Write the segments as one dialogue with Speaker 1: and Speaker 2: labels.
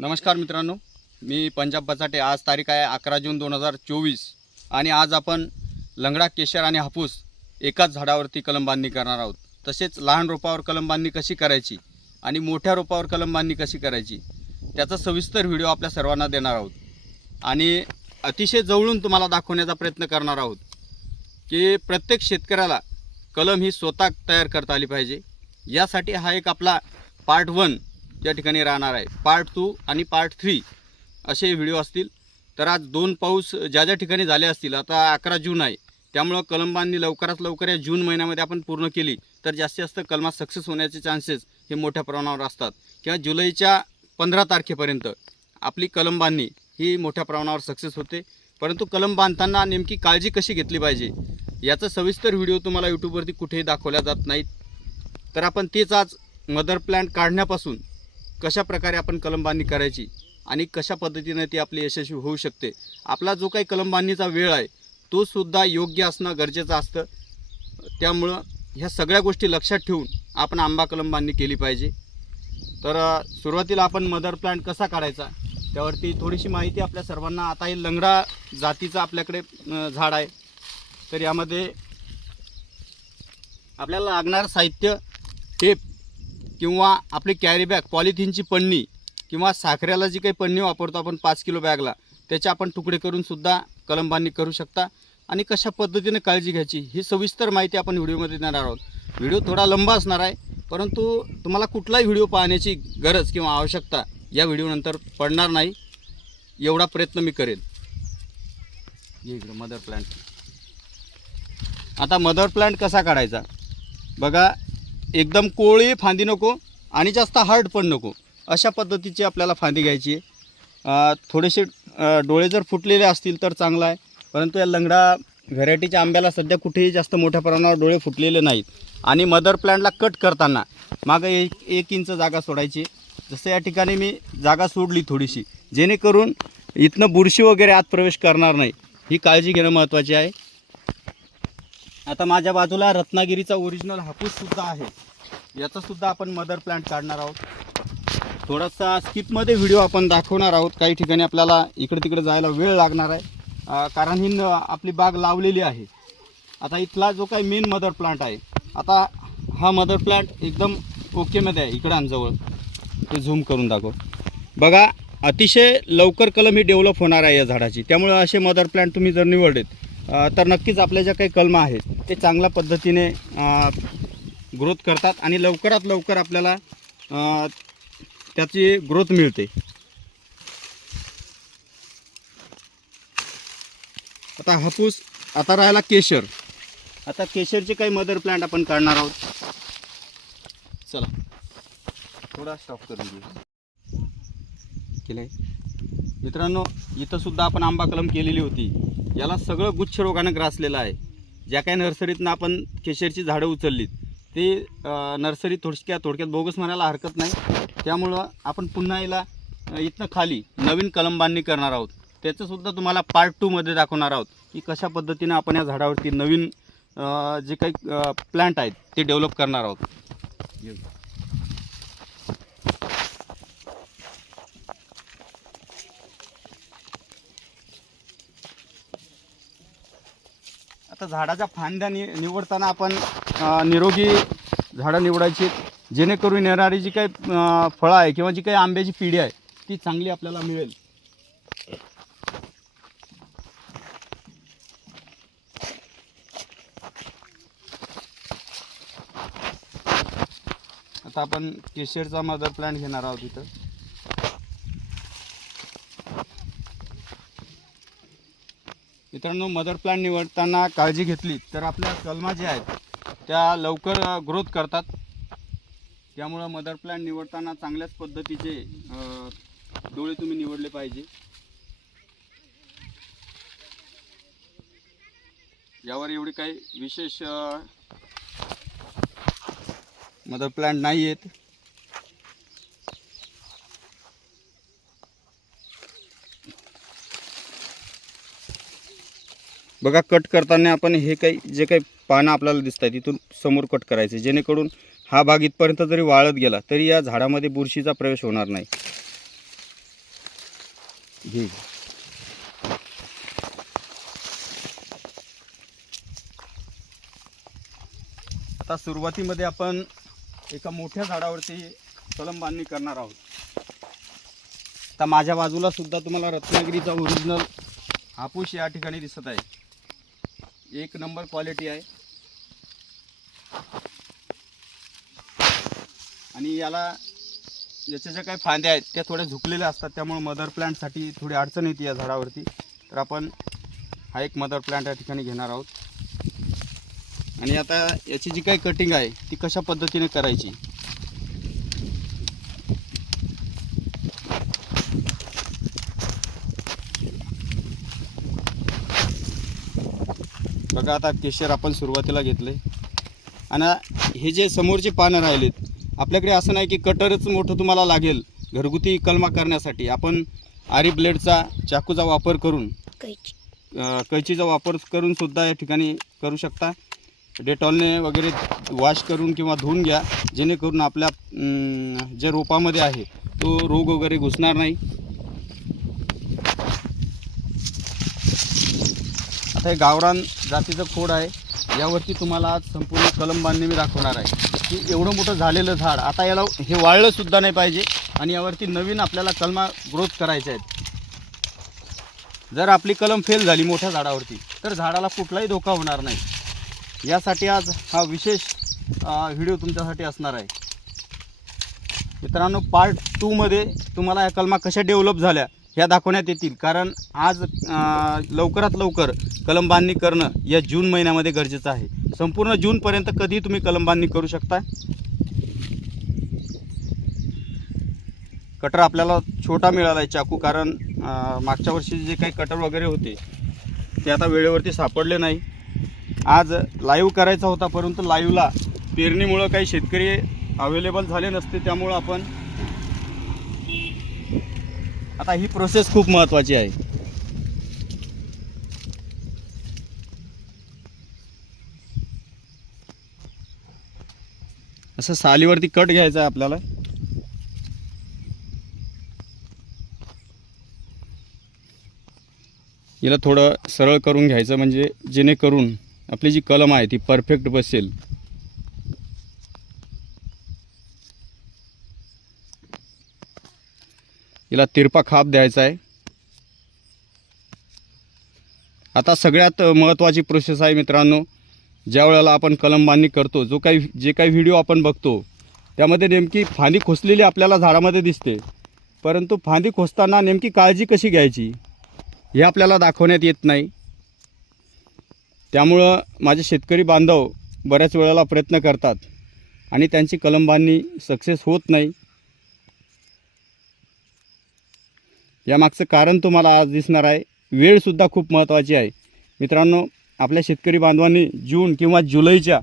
Speaker 1: नमस्कार मित्रांनो मी पंजाब बचाटे आज तारीख आहे अकरा जून दोन हजार चोवीस. आणि आज आपण लंगडा केशर आणि हापूस एकाच झाडावरती कलम बांधणी करणार आहोत. तसेच लहान रोपावर कलम बांधणी कशी करायची आणि मोठ्या रोपावर कलम बांधणी कशी करायची त्याचा सविस्तर व्हिडिओ आपल्या सर्वांना देणार आहोत. आणि अतिशय जवळून तुम्हाला दाखवण्याचा प्रयत्न करणार आहोत की प्रत्येक शेतकऱ्याला कलम ही स्वतः तयार करता आली पाहिजे. यासाठी हा एक आपला पार्ट वन या ठिकाणी राहणार आहे. पार्ट टू आणि पार्ट थ्री असे व्हिडिओ असतील. तर आज दोन पाऊस ज्या ज्या ठिकाणी झाले असतील आता अकरा जून आहे. त्यामुळं कलम बांधणी लवकरात लवकर या जून महिन्यामध्ये आपण पूर्ण केली. तर जास्तीत जास्त कलमात सक्सेस होण्याचे चान्सेस हे मोठ्या प्रमाणावर असतात. किंवा जुलैच्या पंधरा तारखेपर्यंत आपली कलम बांधणी ही मोठ्या प्रमाणावर सक्सेस होते. परंतु कलम बांधताना नेमकी काळजी कशी घेतली पाहिजे याचा सविस्तर व्हिडिओ तुम्हाला यूट्यूबवरती कुठेही दाखवल्या जात नाहीत. तर आपण तेच आज मदर प्लॅन्ट काढण्यापासून कशा प्रकारे आपण कलमबांधणी करायची आणि कशा पद्धतीने ती आपली यशस्वी होऊ शकते आपला जो काही कलमबांधणीचा वेळ आहे तो सुद्धा योग्य असणं गरजेचं असतं. त्यामुळं ह्या सगळ्या गोष्टी लक्षात ठेवून आपण आंबा कलमबांधणी केली पाहिजे. तर सुरुवातीला आपण मदर प्लांट कसा काढायचा त्यावरती थोडीशी माहिती आपल्या सर्वांना. आता हे लंगडा जातीचं आपल्याकडे झाड आहे. तर यामध्ये आपल्याला लागणारं साहित्य टेप किंवा आपली कॅरी बॅग पॉलिथिनची पन्नी किंवा साखरेला जी काही पन्नी वापरतो आपण पाच किलो बॅगला त्याचे आपण तुकडे करूनसुद्धा कलमबांधणी करू शकता. आणि कशा पद्धतीने काळजी घ्यायची ही सविस्तर माहिती आपण व्हिडिओमध्ये देणार आहोत. व्हिडिओ थोडा लंबा असणार आहे परंतु तुम्हाला कुठलाही व्हिडिओ पाहण्याची गरज किंवा आवश्यकता या व्हिडिओनंतर पडणार नाही. एवढा प्रयत्न मी करेन. इकडं मदर प्लांट आता मदर प्लांट कसा काढायचा? बघा एकदम कोळी फांदी नको आणि जास्त हार्ड पण नको. अशा पद्धतीची आपल्याला फांदी घ्यायची आहे. थोडेसे डोळे जर फुटलेले असतील तर चांगला आहे. परंतु या लंगडा व्हेरायटीच्या आंब्याला सध्या कुठेही जास्त मोठ्या प्रमाणावर डोळे फुटलेले नाहीत. आणि मदर प्लॅनला कट करताना मागं एक एक इंच जागा सोडायची. जसं या ठिकाणी मी जागा सोडली थोडीशी जेणेकरून इथनं बुरशी वगैरे आत प्रवेश करणार नाही. ही काळजी घेणं महत्त्वाची आहे. आता माझ्या बाजूला रत्नागिरीचा ओरिजिनल हापूससुद्धा आहे. याचासुद्धा आपण मदर प्लांट काढणार आहोत. थोडासा स्किपमध्ये व्हिडिओ आपण दाखवणार आहोत. काही ठिकाणी आपल्याला इकडे तिकडे जायला वेळ लागणार आहे. कारण ही आपली बाग लावलेली आहे. आता इथला जो काही मेन मदर प्लांट आहे आता हा मदर प्लांट एकदम ओकेमध्ये आहे इकडं जवळ. ते झूम करून दाखव. बघा अतिशय लवकर कलम ही डेव्हलप होणार आहे या झाडाची. त्यामुळे असे मदर प्लांट तुम्ही जर निवडलेत तर नक्कीच आपल्या ज्या काही कलमं आहेत ते चांगल्या पद्धतीने ग्रोथ करतात आणि लवकरात लवकर आपल्याला त्याची ग्रोथ मिळते. आता हापूस आता राहिला केशर. आता केशरचे काही मदर प्लांट आपण काढणार आहोत. चला. थोडा स्टॉप करून घेऊ. केलंय. मित्रांनो इथं सुद्धा आपण आंबा कलम केलेली होती. याला सगळं गुच्छ रोगानं ग्रासलेलं आहे. ज्या काही नर्सरीतनं आपण केशरची झाडं उचललीत ते नर्सरी थोडक्यात थोडक्यात बोगस म्हणायला हरकत नाही. त्यामुळं आपण पुन्हा याला इथनं खाली नवीन कलम बांधणी करणार आहोत. त्याचंसुद्धा तुम्हाला पार्ट टूमध्ये दाखवणार आहोत की कशा पद्धतीनं आपण या झाडावरती नवीन जे काही प्लांट आहेत ते डेव्हलप करणार आहोत. आता झाडाच्या फांद्या नि निवडताना आपण निरोगी झाडं निवडायची जेणेकरून येणारी जी काही फळं आहे किंवा जी काही आंब्याची पिढी आहे ती चांगली आपल्याला मिळेल. आता आपण केशरचा मदर प्लांट घेणार आहोत इथं. मित्रांनो मदर प्लांट निवडताना काळजी घेतली तर आपल्या कलमा ज्या आहेत त्या लवकर ग्रोथ करतात. त्यामुळं मदर प्लांट निवडताना चांगल्याच पद्धतीचे डोळे तुम्ही निवडले पाहिजे. यावर एवढी काही विशेष मदर प्लांट नाही आहेत बघा कट करताना आपण हे काही जे काही पानं आपल्याला दिसत आहेत तिथून समोर कट करायचे. जेणेकरून हा भाग इथपर्यंत जरी वाळत गेला तरी या झाडामध्ये बुरशीचा प्रवेश होणार नाही. घे आता सुरुवातीमध्ये आपण एका मोठ्या झाडावरती कलम बांधणी करणार आहोत. आता माझ्या बाजूला सुद्धा तुम्हाला रत्नागिरीचा ओरिजिनल हापूस या ठिकाणी दिसत आहे. एक नंबर क्वालिटी आहे. आणि याला याच्या ज्या काही फांद्या आहेत त्या थोड्या झुकलेल्या असतात त्यामुळे मदर प्लांटसाठी थोडी अडचण येते या झाडावरती. तर आपण हा एक मदर प्लांट या ठिकाणी घेणार आहोत. आणि आता याची जी काही कटिंग आहे ती कशा पद्धतीने करायची? बघा आता केशर आपण सुरुवातीला घेतले आणि हे जे समोरचे पानं राहिलेत आपल्याकडे असं नाही की कटरच मोठं तुम्हाला लागेल घरगुती कलमा करण्यासाठी. आपण आरी ब्लेडचा चाकूचा वापर करून कैचीचा वापर करून सुद्धा या ठिकाणी करू शकता. डेटॉलने वगैरे वॉश करून किंवा धुवून घ्या जेणेकरून आपल्या जे रोपामध्ये आहे तो रोग वगैरे घुसणार नाही. आता हे गावरान जातीचं खोड आहे. यावरती तुम्हाला आज संपूर्ण कलम बांधणी मी दाखवणार आहे. की एवढं मोठं झालेलं झाड आता याला हे वाळलं सुद्धा नाही पाहिजे. आणि यावरती नवीन आपल्याला कलमा ग्रोथ करायच्या आहेत. जर आपली कलम फेल झाली मोठ्या झाडावरती तर झाडाला कुठलाही धोका होणार नाही. यासाठी आज हा विशेष व्हिडिओ तुमच्यासाठी असणार आहे. मित्रांनो पार्ट टूमध्ये तुम्हाला या कलमा कशा डेव्हलप झाल्या ह्या दाखवण्यात येतील. कारण आज लवकरात लवकर कलम बांधणी करणं या जून महिन्यामध्ये गरजेचं आहे. संपूर्ण जूनपर्यंत कधीही तुम्ही कलम बांधणी करू शकता कटर आपल्याला छोटा मिळाला आहे चाकू कारण मागच्या वर्षी जे काही कटर वगैरे होते ते आता वेळेवरती सापडले नाही. आज लाईव्ह करायचा होता परंतु लाईव्हला पेरणीमुळं काही शेतकरी अवेलेबल झाले नसते त्यामुळं आपण आता ही प्रोसेस खूप महत्त्वाची आहे. असं सालीवरती कट घ्यायचा आहे आपल्याला. याला थोडं सरळ करून घ्यायचं म्हणजे जेणेकरून आपली जी कलम आहे ती परफेक्ट बसेल. याला तिरपा खाप द्यायचा आहे. आता सगळ्यात महत्त्वाची प्रोसेस आहे मित्रांनो ज्या वेळेला आपण कलम बांधणी करतो जो काही जे काही व्हिडिओ आपण बघतो त्यामध्ये नेमकी फांदी खोचलेली आपल्याला झाडामध्ये दिसते. परंतु फांदी खोचताना नेमकी काळजी कशी घ्यायची हे आपल्याला दाखवण्यात येत नाही. त्यामुळं माझे शेतकरी बांधव बऱ्याच वेळेला प्रयत्न करतात आणि त्यांची कलम बांधणी सक्सेस होत नाही. यामागचं कारण तुम्हाला आज दिसणार आहे. वेळसुद्धा खूप महत्त्वाची आहे. मित्रांनो आपल्या शेतकरी बांधवांनी जून किंवा जुलैच्या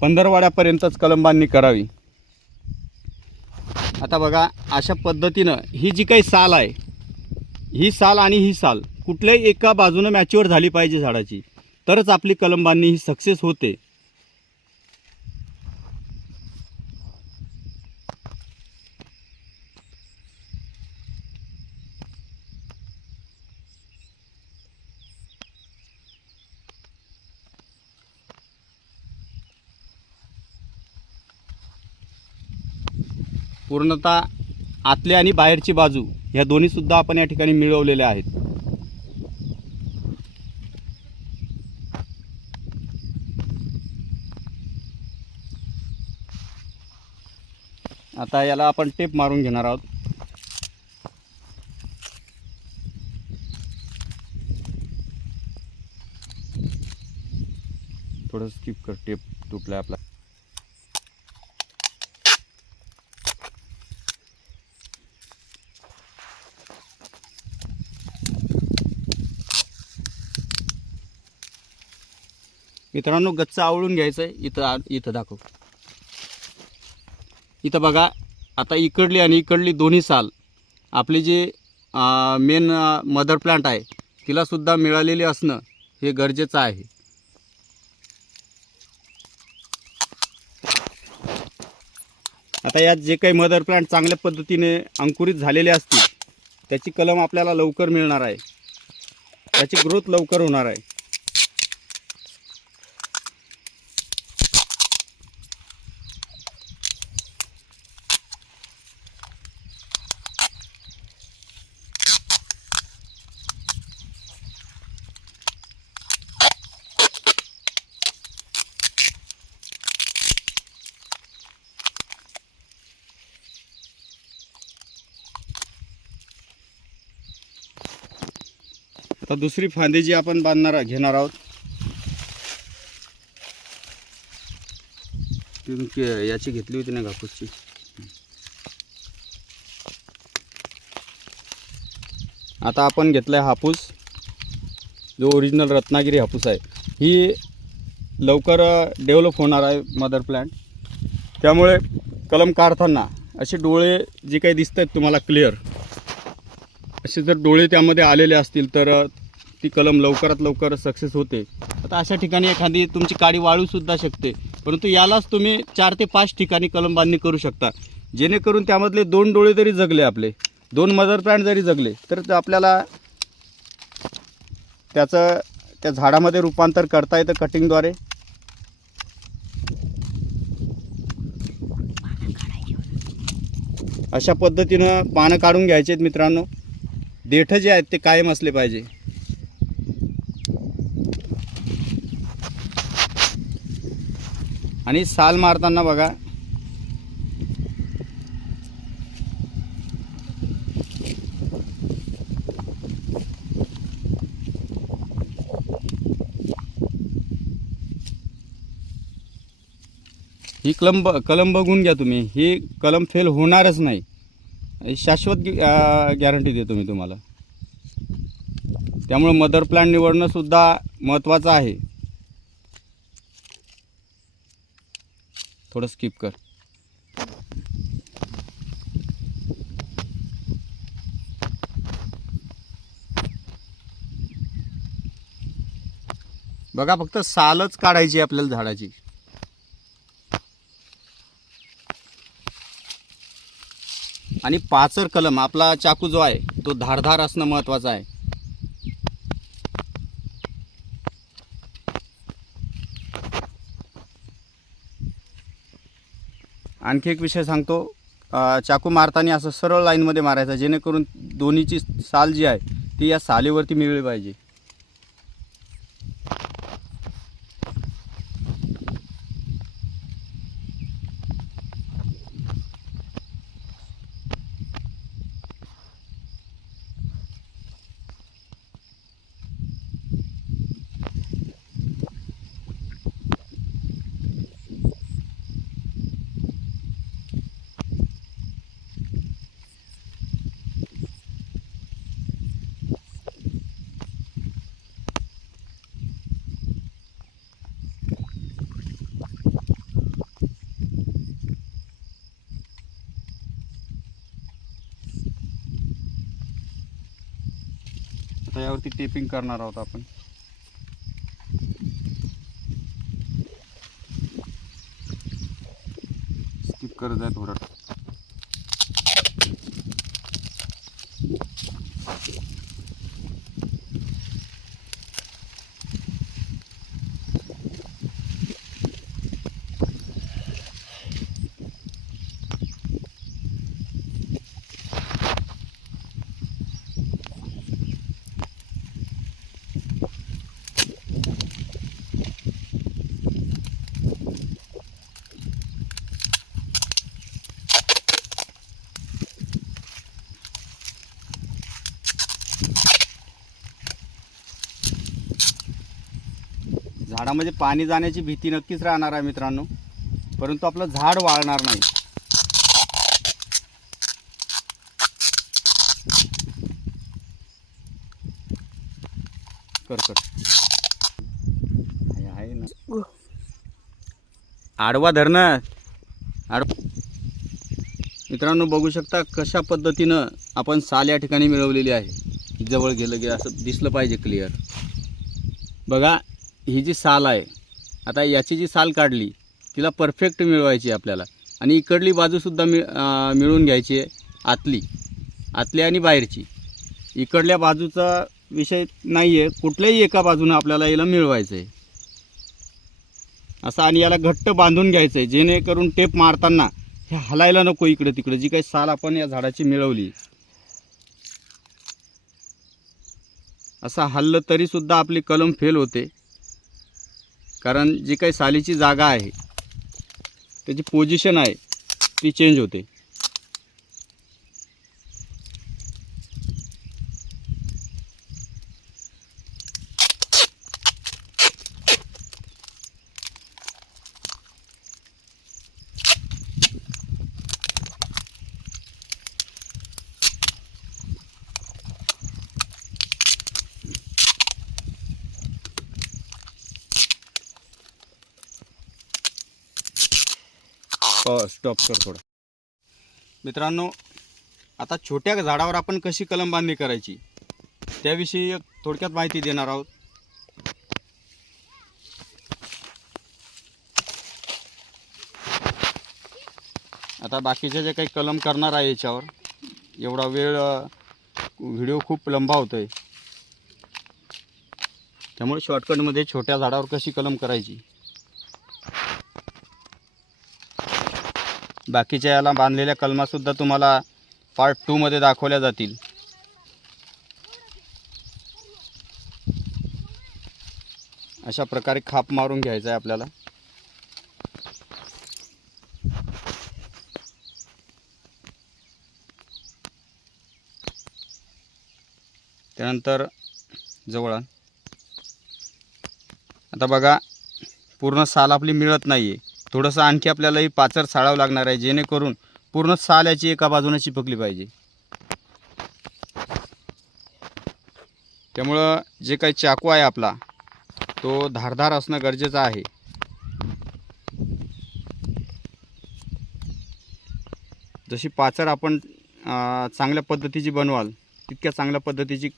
Speaker 1: पंधरवाड्यापर्यंतच कलम बांधणी करावी. आता बघा अशा पद्धतीनं ही जी काही साल आहे ही साल आणि ही साल कुठल्याही एका बाजूनं मॅच्युअर झाली पाहिजे झाडाची तरच आपली कलम बांधणी ही सक्सेस होते. पूर्णतः आतले आणि बाहेरची बाजू ह्या दोन्हीसुद्धा आपण या ठिकाणी मिळवलेल्या आहेत. आता याला आपण टेप मारून घेणार आहोत. थोडं स्किप कर टेप तुटलाय आपला. मित्रांनो गच्च आवळून घ्यायचं आहे इथं इथं दाखव. इथं बघा आता इकडली आणि इकडली दोन्ही साल. आपली जी मेन मदर प्लांट आहे तिलासुद्धा मिळालेली असणं हे गरजेचं आहे. आता यात जे काही मदर प्लांट चांगल्या पद्धतीने अंकुरित झालेले असतील त्याची कलम आपल्याला लवकर मिळणार आहे. त्याची ग्रोथ लवकर होणार आहे. आता दुसरी फांदी जी आपण बांधणार घेणार आहोत. याची घेतली होती ना कापूसची आता आपण घेतला आहे हापूस. जो ओरिजिनल रत्नागिरी हापूस आहे. ही लवकर डेव्हलप होणार आहे मदर प्लॅन्ट त्यामुळे कलम काढताना असे डोळे जे काही दिसत आहेत तुम्हाला क्लिअर असे जर डोळे त्यामध्ये आलेले असतील तर ती कलम लवकरात लवकर सक्सेस होते. आता अशा ठिकाणी एखादी तुमची काडी वाळूसुद्धा शकते. परंतु यालाच तुम्ही चार ते पाच ठिकाणी कलम बांधणी करू शकता. जेणेकरून त्यामधले दोन डोळे जरी जगले आपले दोन मदर प्लॅन्ट जरी जगले तर आपल्याला त्याचं त्या झाडामध्ये रूपांतर करता येतं कटिंगद्वारे अशा पद्धतीनं पानं काढून घ्यायचे आहेत मित्रांनो. देठं जे आहेत ते कायम असले पाहिजे. आणि साल मारताना बघा. ही कलम ब कलम बघून घ्या तुम्ही. ही कलम फेल होणारच नाही. शाश्वत गॅरंटी देतो मी तुम्हाला. त्यामुळे मदर प्लॅन निवडणंसुद्धा महत्त्वाचं आहे. थोडं स्किप कर. बघा फक्त सालच काढायची आपल्याला झाडाची. आणि पाचर कलम आपला चाकू जो आहे तो धारधार असणं महत्त्वाचं आहे. आणखी एक विषय सांगतो. चाकू मारताना असं सरळ लाईनमध्ये मारायचं जेणेकरून दोन्हीची साल जी आहे ती या सालीवरती मिळली पाहिजे. त्यावरती टेपिंग करणार आहोत आपण. स्किप करत आहे थोडं झाडामध्ये पाणी जाण्याची भीती नक्कीच राहणार आहे मित्रांनो. परंतु आपलं झाड वाळणार नाही. आहे ना. आडवा धरणं. आड मित्रांनो बघू शकता कशा पद्धतीनं आपण साल या ठिकाणी मिळवलेली आहे. जवळ गेलं की असं दिसलं पाहिजे क्लिअर बघा ही जी साल आहे आता याची जी साल काढली तिला परफेक्ट मिळवायची आहे आपल्याला. आणि इकडली बाजूसुद्धा मिळ मिळून घ्यायची आहे आतली. आतली आणि बाहेरची. इकडल्या बाजूचा विषय नाही आहे कुठल्याही एका बाजूनं आपल्याला याला मिळवायचं आहे असं आणि याला घट्ट बांधून घ्यायचं आहे जेणेकरून टेप मारताना हे हलायला नको इकडे तिकडे जी काही साल आपण या झाडाची मिळवली. असं हल्लं तरीसुद्धा आपली कलम फेल होते. कारण जी काही सालीची जागा आहे त्याची पोजिशन आहे ती चेंज होते. स्टॉप कर थोडा. मित्रांनो आता छोट्या झाडावर आपण कशी कलम बांधणी करायची? त्याविषयी एक थोडक्यात माहिती देणार आहोत. आता बाकीचे जे काही कलम करणार आहे याच्यावर एवढा वेळ व्हिडिओ खूप लंबा होतो आहे त्यामुळे शॉर्टकटमध्ये छोट्या झाडावर कशी कलम करायची? बाकीच्या याला बांधलेल्या कलमासुद्धा तुम्हाला पार्ट टूमध्ये दाखवल्या जातील. अशा प्रकारे खाप मारून घ्यायचा आहे आपल्याला. त्यानंतर जवळ. आता बघा पूर्ण साल आपली मिळत नाही आहे थोडंसं आणखी आपल्यालाही पाचर साळावं लागणार आहे जेणेकरून पूर्ण साल्याची एका बाजूने चिपकली पाहिजे. त्यामुळं जे काही चाकू आहे आपला तो धारधार असणं गरजेचं आहे. जशी पाचर आपण चांगल्या पद्धतीची बनवाल तितक्या चांगल्या पद्धतीची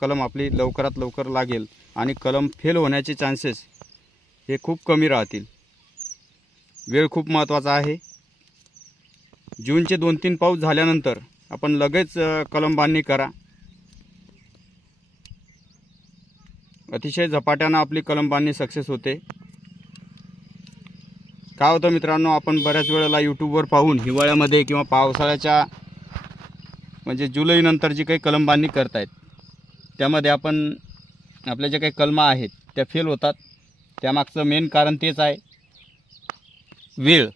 Speaker 1: कलम आपली लवकरात लवकर लागेल आणि कलम फेल होण्याचे चान्सेस हे खूप कमी राहतील. वेळ खूप महत्त्वाचा आहे. जूनचे दोन तीन पाऊस झाल्यानंतर आपण लगेच कलम बांधणी करा. अतिशय झपाट्यानं आपली कलम बांधणी सक्सेस होते. काय होतं मित्रांनो आपण बऱ्याच वेळेला यूट्यूबवर पाहून हिवाळ्यामध्ये किंवा पावसाळ्याच्या म्हणजे जुलैनंतर जी काही कलम बांधणी करतायत त्यामध्ये आपण आपल्या ज्या काही कलमा आहेत त्या फेल होतात. त्यामागचं मेन कारण तेच आहे. वेळ.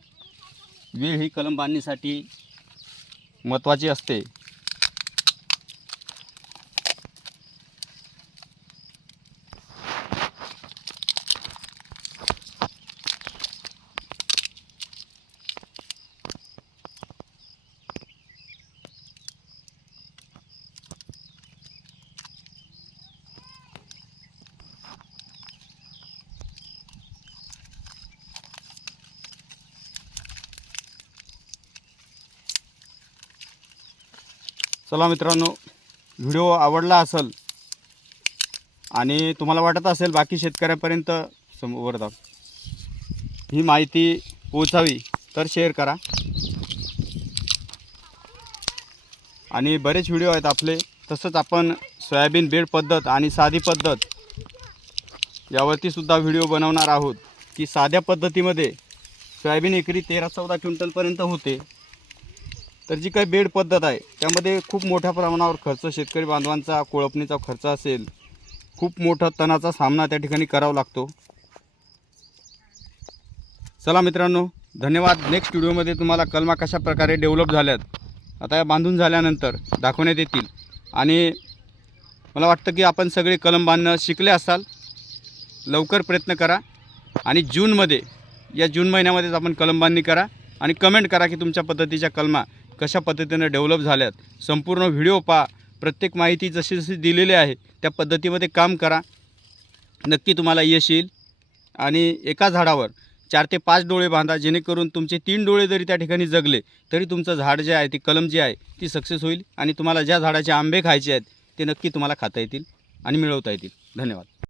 Speaker 1: वेळ ही कलम बांधणीसाठी महत्त्वाची असते. चला मित्रांनो व्हिडिओ आवडला असेल आणि तुम्हाला वाटत असेल बाकी शेतकऱ्यापर्यंत समोर ही माहिती पोचावी तर शेअर करा. आणि बरेच व्हिडिओ आहेत आपले तसंच आपण सोयाबीन बेड पद्धत आणि साधी पद्धत यावरती सुद्धा व्हिडिओ बनवणार आहोत. की साध्या पद्धतीमध्ये सोयाबीन एकरी तेरा चौदा क्विंटलपर्यंत होते. तर जी काही बेड पद्धत आहे त्यामध्ये खूप मोठ्या प्रमाणावर खर्च शेतकरी बांधवांचा कोळपणीचा खर्च असेल खूप मोठा तणाचा सामना त्या ठिकाणी करावा लागतो. चला मित्रांनो धन्यवाद. नेक्स्ट व्हिडिओमध्ये तुम्हाला कलमा कशा प्रकारे डेव्हलप झाल्यात आता या बांधून झाल्यानंतर दाखवण्यात येतील. आणि मला वाटतं की आपण सगळे कलम बांधणं शिकले असाल. लवकर प्रयत्न करा. आणि जूनमध्ये या जून महिन्यामध्येच आपण कलम बांधणी करा. आणि कमेंट करा की तुमच्या पद्धतीच्या कलमा कशा पद्धतीनं डेव्हलप झाल्यात संपूर्ण व्हिडिओ पहा. प्रत्येक माहिती जशी जशी दिलेली आहे त्या पद्धतीमध्ये काम करा. नक्की तुम्हाला यश येईल. आणि एका झाडावर चार ते पाच डोळे बांधा जेणेकरून तुमचे तीन डोळे जरी त्या ठिकाणी जगले तरी तुमचं झाड जे आहे ती कलम जी आहे ती सक्सेस होईल. आणि तुम्हाला ज्या झाडाचे आंबे खायचे आहेत ते नक्की तुम्हाला खाता येतील आणि मिळवता येतील. धन्यवाद.